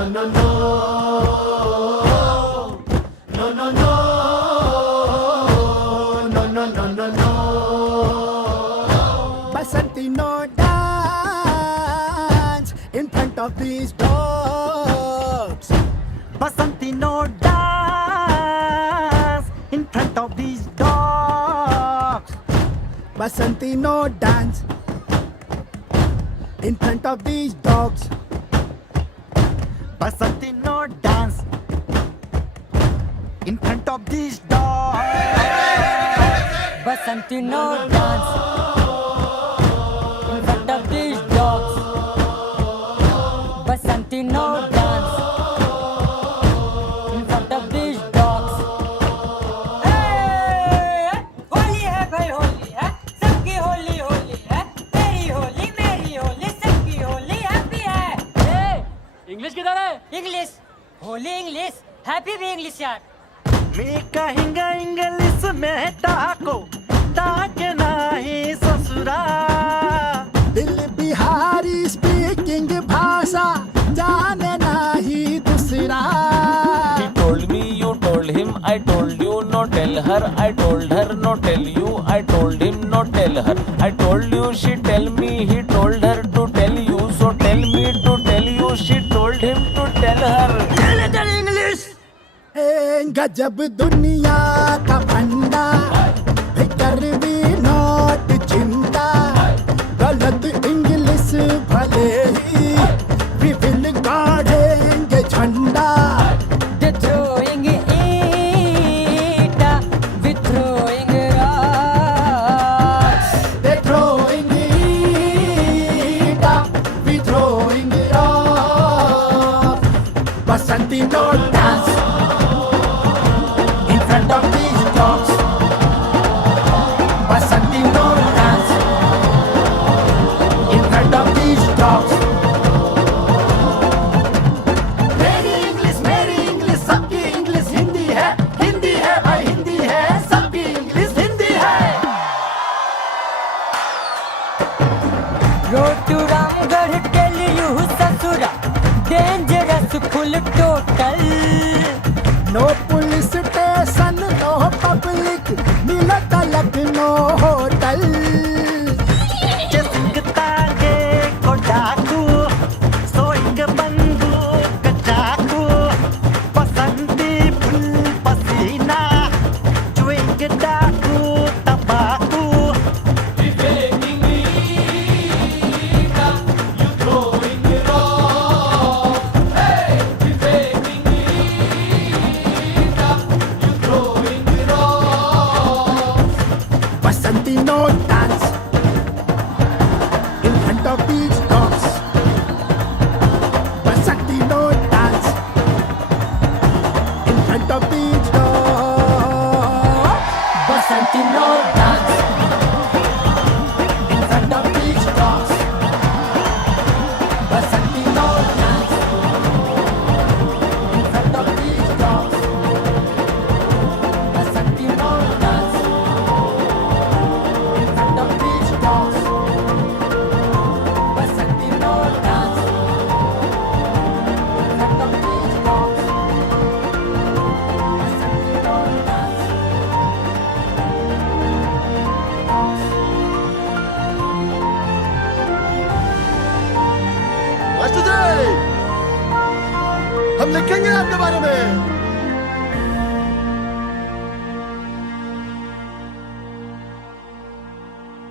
no, no, no. No, no, no. No, no, no, no, no. Basanti, no dance in front of these dogs. Basanti, no dance in front of these dogs. Basanti, no dance in front of these dogs. Basanti, no dance in front of these dogs. Basanti, no dance in front of these dogs. Basanti, no dance in front of these dogs. Hey! Holi है भाई होली है, सबकी होली होली है, तेरी होली मेरी होली सबकी Holi happy है। English किधर है? इंग्लिश होली इंग्लिश हैप्पी भी इंग्लिश यार। मैं कहेंगे इंग्लिश में टाको ताके नहीं ससुरा। दिल बिहारी स्पीकिंग भाषा जाने नहीं दूसरा। He told me, you told him, I told you, no tell her, I told her, no tell you, I told him, no tell her. I told you, she tell me, he told her to tell you, so tell me to tell you, she told him to tell her. ए, गजब दुनिया का फंडा फिकर भी note चिंता गलत English भले ही we will गाड़ेंगे झंडा। They're throwing it, we're throwing rocks. They're throwing it up, we throwing it off. Basanti, no dance in front of these dogs. Basanti, no dance in front of these dogs. मेरी English सबकी English Hindi है भाई हिंदी है सबकी English Hindi है। Road to Ramgarh, tell you ससुरा, dangerous full total. No police station no public मिलत Lucknow hotel. Singh तागे को डाकू सोइंग बंदूक चाकू बसंती फुल पसीना चुइंग डाकू तंबाकू। Basanti, no dance in front of these dogs. Basanti, no dance in front of these dogs. Basanti, no dance in front of these dogs. Basanti, no dance in front of these dogs. Basanti, no dance in front of these dogs. Basanti, no dance in front of these dogs. Basanti, no dance. Master ji, हम लिखेंगे आपके बारे में।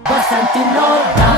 Basanti, no dance.